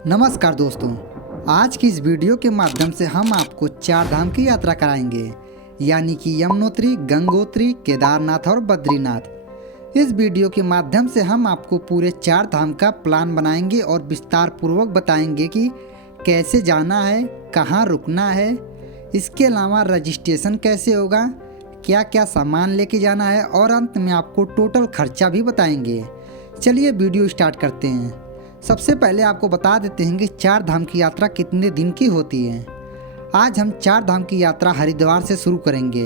नमस्कार दोस्तों। आज की इस वीडियो के माध्यम से हम आपको 4 धाम की यात्रा कराएंगे, यानी कि यमुनोत्री, गंगोत्री, केदारनाथ और बद्रीनाथ। इस वीडियो के माध्यम से हम आपको पूरे 4 धाम का प्लान बनाएंगे और विस्तार पूर्वक बताएंगे कि कैसे जाना है, कहाँ रुकना है, इसके अलावा रजिस्ट्रेशन कैसे होगा, क्या क्या सामान लेके जाना है और अंत में आपको टोटल खर्चा भी बताएंगे। चलिए वीडियो स्टार्ट करते हैं। सबसे पहले आपको बता देते हैं कि 4 धाम की यात्रा कितने दिन की होती है। आज हम 4 धाम की यात्रा हरिद्वार से शुरू करेंगे।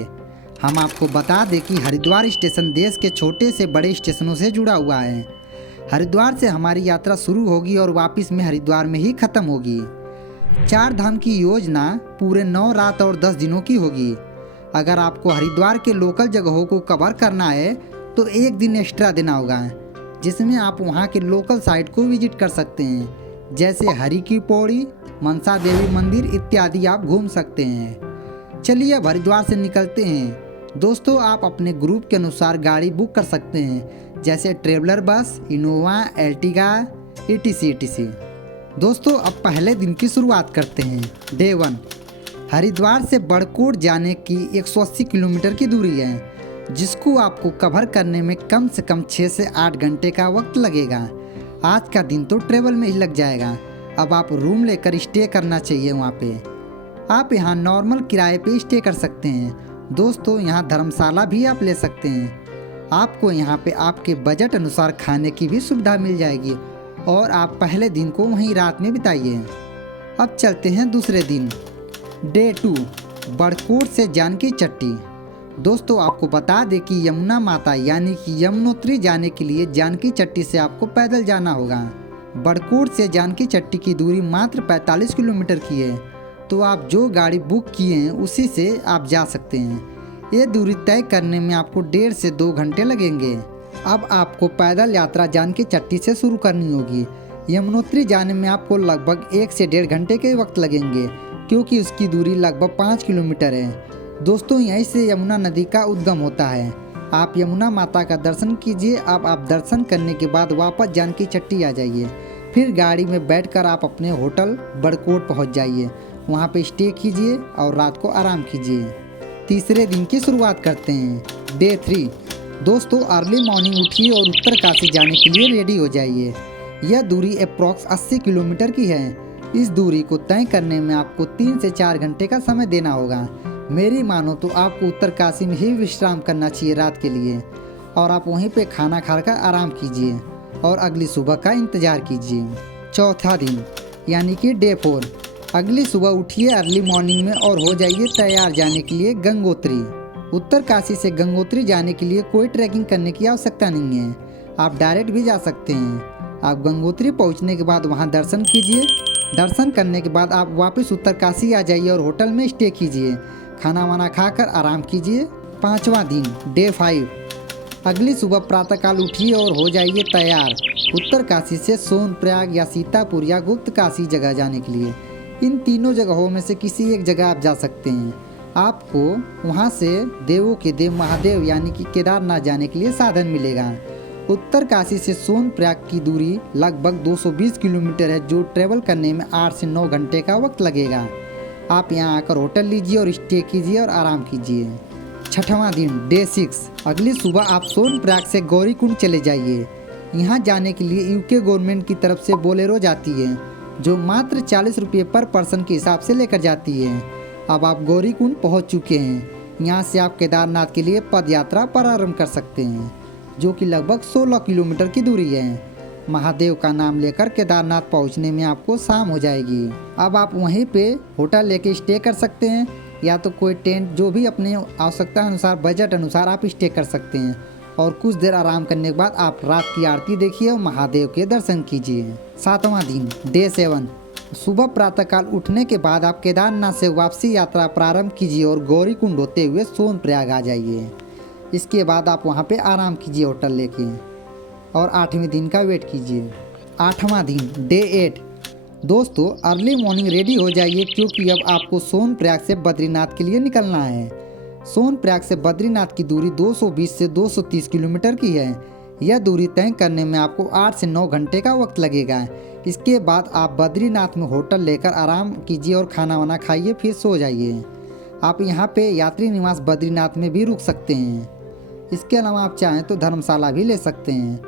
हम आपको बता दें कि हरिद्वार स्टेशन देश के छोटे से बड़े स्टेशनों से जुड़ा हुआ है। हरिद्वार से हमारी यात्रा शुरू होगी और वापस में हरिद्वार में ही ख़त्म होगी। 4 धाम की योजना पूरे 9 रात और 10 दिनों की होगी। अगर आपको हरिद्वार के लोकल जगहों को कवर करना है तो 1 दिन एक्स्ट्रा देना होगा, जिसमें आप वहां के लोकल साइट को विजिट कर सकते हैं, जैसे हरि की पौड़ी, मनसा देवी मंदिर इत्यादि आप घूम सकते हैं। चलिए अब हरिद्वार से निकलते हैं। दोस्तों, आप अपने ग्रुप के अनुसार गाड़ी बुक कर सकते हैं, जैसे ट्रेवलर बस, इनोवा, एर्टिगा etc। दोस्तों, अब पहले दिन की शुरुआत करते हैं। डे 1 हरिद्वार से बड़कोट जाने की 180 किलोमीटर की दूरी है, जिसको आपको कवर करने में कम से कम 6 से 8 घंटे का वक्त लगेगा। आज का दिन तो ट्रेवल में ही लग जाएगा। अब आप रूम लेकर स्टे करना चाहिए वहाँ पे। आप यहाँ नॉर्मल किराए पे स्टे कर सकते हैं। दोस्तों, यहाँ धर्मशाला भी आप ले सकते हैं। आपको यहाँ पे आपके बजट अनुसार खाने की भी सुविधा मिल जाएगी और आप पहले दिन को वहीं रात में बिताइए। अब चलते हैं दूसरे दिन। डे 2 बड़कोट से जानकी चट्टी। दोस्तों, आपको बता दें कि यमुना माता यानी कि यमुनोत्री जाने के लिए जानकी चट्टी से आपको पैदल जाना होगा। बड़कोट से जानकी चट्टी की दूरी मात्र 45 किलोमीटर की है, तो आप जो गाड़ी बुक किए हैं उसी से आप जा सकते हैं। ये दूरी तय करने में आपको 1.5 से 2 घंटे लगेंगे। अब आपको पैदल यात्रा जानकी चट्टी से शुरू करनी होगी। यमुनोत्री जाने में आपको लगभग 1 से 1.5 घंटे के वक्त लगेंगे, क्योंकि उसकी दूरी लगभग 5 किलोमीटर है। दोस्तों, यहीं से यमुना नदी का उद्गम होता है। आप यमुना माता का दर्शन कीजिए। अब आप दर्शन करने के बाद वापस जानकी चट्टी आ जाइए। फिर गाड़ी में बैठकर आप अपने होटल बड़कोट पहुंच जाइए। वहां पे स्टे कीजिए और रात को आराम कीजिए। तीसरे दिन की शुरुआत करते हैं। डे 3 दोस्तों, अर्ली मॉर्निंग उठिए और उत्तरकाशी जाने के लिए रेडी हो जाइए। यह दूरी अप्रॉक्स 80 किलोमीटर की है। इस दूरी को तय करने में आपको 3 से 4 घंटे का समय देना होगा। मेरी मानो तो आपको उत्तरकाशी में ही विश्राम करना चाहिए रात के लिए, और आप वहीं पे खाना खाकर आराम कीजिए और अगली सुबह का इंतज़ार कीजिए। चौथा दिन यानी कि डे 4 अगली सुबह उठिए अर्ली मॉर्निंग में और हो जाइए तैयार जाने के लिए गंगोत्री। उत्तरकाशी से गंगोत्री जाने के लिए कोई ट्रैकिंग करने की आवश्यकता नहीं है, आप डायरेक्ट भी जा सकते हैं। आप गंगोत्री पहुंचने के बाद वहां दर्शन कीजिए। दर्शन करने के बाद आप वापस उत्तरकाशी आ जाइए और होटल में स्टे कीजिए। खाना वाना खाकर आराम कीजिए। 5वां दिन डे 5 अगली सुबह प्रातःकाल उठिए और हो जाइए तैयार उत्तरकाशी से सोनप्रयाग या सीतापुर या गुप्तकाशी जगह जाने के लिए। इन तीनों जगहों में से किसी एक जगह आप जा सकते हैं। आपको वहां से देवों के देव महादेव यानी कि केदारनाथ जाने के लिए साधन मिलेगा। उत्तरकाशी से सोनप्रयाग की दूरी लगभग 220 किलोमीटर है, जो ट्रेवल करने में 8 से 9 घंटे का वक्त लगेगा। आप यहां आकर होटल लीजिए और स्टे कीजिए और आराम कीजिए। 6वां दिन डे 6 अगली सुबह आप सोनप्रयाग से गौरीकुंड चले जाइए। यहां जाने के लिए यूके गवर्नमेंट की तरफ से बोलेरो जाती है, जो मात्र 40 रुपये पर पर्सन के हिसाब से लेकर जाती है। अब आप गौरीकुंड पहुंच चुके हैं। यहां से आप केदारनाथ के लिए पद यात्रा प्रारंभ कर सकते हैं, जो कि लगभग 16 किलोमीटर की दूरी है। महादेव का नाम लेकर केदारनाथ पहुंचने में आपको शाम हो जाएगी। अब आप वहीं पे होटल लेके स्टे कर सकते हैं, या तो कोई टेंट, जो भी अपने आवश्यकता अनुसार बजट अनुसार आप स्टे कर सकते हैं। और कुछ देर आराम करने के बाद आप रात की आरती देखिए और महादेव के दर्शन कीजिए। 7वां दिन डे 7 सुबह प्रातःकाल उठने के बाद आप केदारनाथ से वापसी यात्रा प्रारंभ कीजिए और गौरीकुंड होते हुए सोनप्रयाग आ जाइए। इसके बाद आप वहाँ पे आराम कीजिए होटल लेके और 8वें दिन का वेट कीजिए। 8वां दिन डे 8 दोस्तों, अर्ली मॉर्निंग रेडी हो जाइए, क्योंकि अब आपको सोनप्रयाग से बद्रीनाथ के लिए निकलना है। सोनप्रयाग से बद्रीनाथ की दूरी 220 से 230 किलोमीटर की है। यह दूरी तय करने में आपको 8 से 9 घंटे का वक्त लगेगा। इसके बाद आप बद्रीनाथ में होटल लेकर आराम कीजिए और खाना वाना खाइए, फिर सो जाइए। आप यहाँ पे यात्री निवास बद्रीनाथ में भी रुक सकते हैं। इसके अलावा आप चाहें तो धर्मशाला भी ले सकते हैं।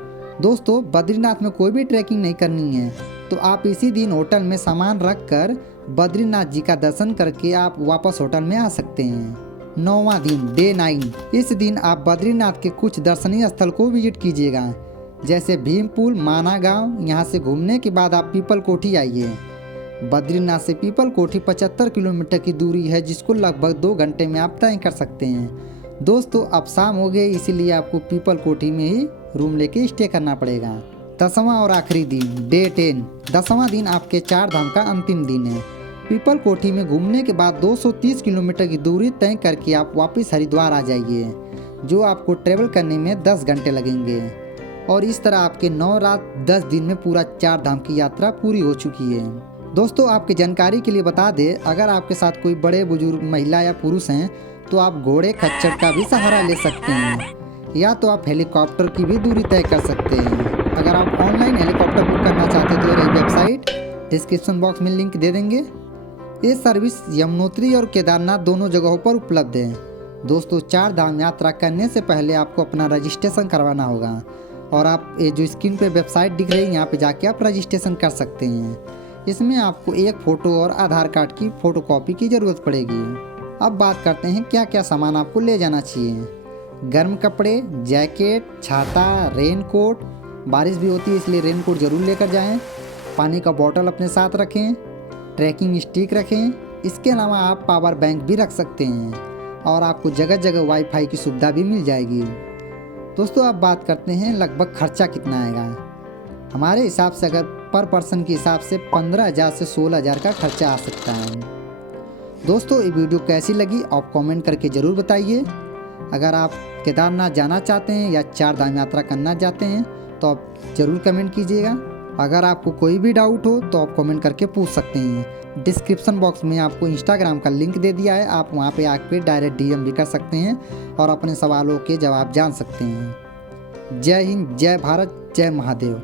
दोस्तों, बद्रीनाथ में कोई भी ट्रैकिंग नहीं करनी है तो आप इसी दिन होटल में सामान रख कर बद्रीनाथ जी का दर्शन करके आप वापस होटल में आ सकते हैं। 9वां दिन, डे 9। इस दिन आप बद्रीनाथ के कुछ दर्शनीय स्थल को विजिट कीजिएगा, जैसे भीमपुल, माना गांव। यहाँ से घूमने के बाद आप पीपल कोठी आइए। बद्रीनाथ से पीपल कोठी 75 किलोमीटर की दूरी है, जिसको लगभग 2 घंटे में आप तय कर सकते हैं। दोस्तों, अब शाम हो गई, इसीलिए आपको पीपल कोठी में ही रूम लेके स्टे करना पड़ेगा। 10वां और आखिरी दिन, डे 10। 10वां दिन आपके 4 धाम का अंतिम दिन है। पीपल कोठी में घूमने के बाद 230 किलोमीटर की दूरी तय करके आप वापस हरिद्वार आ जाइए, जो आपको ट्रेवल करने में 10 घंटे लगेंगे। और इस तरह आपके 9 रात 10 दिन में पूरा 4 धाम की यात्रा पूरी हो चुकी है। दोस्तों, आपकी जानकारी के लिए बता दें, अगर आपके साथ कोई बड़े बुजुर्ग महिला या पुरुष हैं तो आप घोड़े खच्चर का भी सहारा ले सकते हैं, या तो आप हेलीकॉप्टर की भी दूरी तय कर सकते हैं। अगर आप ऑनलाइन हेलीकॉप्टर बुक करना चाहते हैं तो मेरी वेबसाइट डिस्क्रिप्शन बॉक्स में लिंक दे देंगे। ये सर्विस यमुनोत्री और केदारनाथ दोनों जगहों पर उपलब्ध है। दोस्तों, 4 धाम यात्रा करने से पहले आपको अपना रजिस्ट्रेशन करवाना होगा, और आप ये जो स्क्रीन पे वेबसाइट दिख रही है, यहाँ पे जाके आप रजिस्ट्रेशन कर सकते हैं। इसमें आपको एक फ़ोटो और आधार कार्ड की फ़ोटोकॉपी की ज़रूरत पड़ेगी। अब बात करते हैं क्या क्या सामान आपको ले जाना चाहिए। गर्म कपड़े, जैकेट, छाता, रेनकोट। बारिश भी होती है इसलिए रेनकोट ज़रूर लेकर जाएं। पानी का बोतल अपने साथ रखें। ट्रैकिंग स्टिक रखें। इसके अलावा आप पावर बैंक भी रख सकते हैं, और आपको जगह जगह वाईफाई की सुविधा भी मिल जाएगी। दोस्तों, अब बात करते हैं लगभग खर्चा कितना आएगा। हमारे हिसाब से अगर पर पर्सन के हिसाब से 15,000 से 16,000 का खर्चा आ सकता है। दोस्तों, ये वीडियो कैसी लगी आप कमेंट करके ज़रूर बताइए। अगर आप केदारनाथ जाना चाहते हैं या 4 धाम यात्रा करना चाहते हैं तो आप ज़रूर कमेंट कीजिएगा। अगर आपको कोई भी डाउट हो तो आप कमेंट करके पूछ सकते हैं। डिस्क्रिप्शन बॉक्स में आपको इंस्टाग्राम का लिंक दे दिया है, आप वहाँ पे आके डायरेक्ट DM भी कर सकते हैं और अपने सवालों के जवाब जान सकते हैं। जय हिंद, जय भारत, जय महादेव।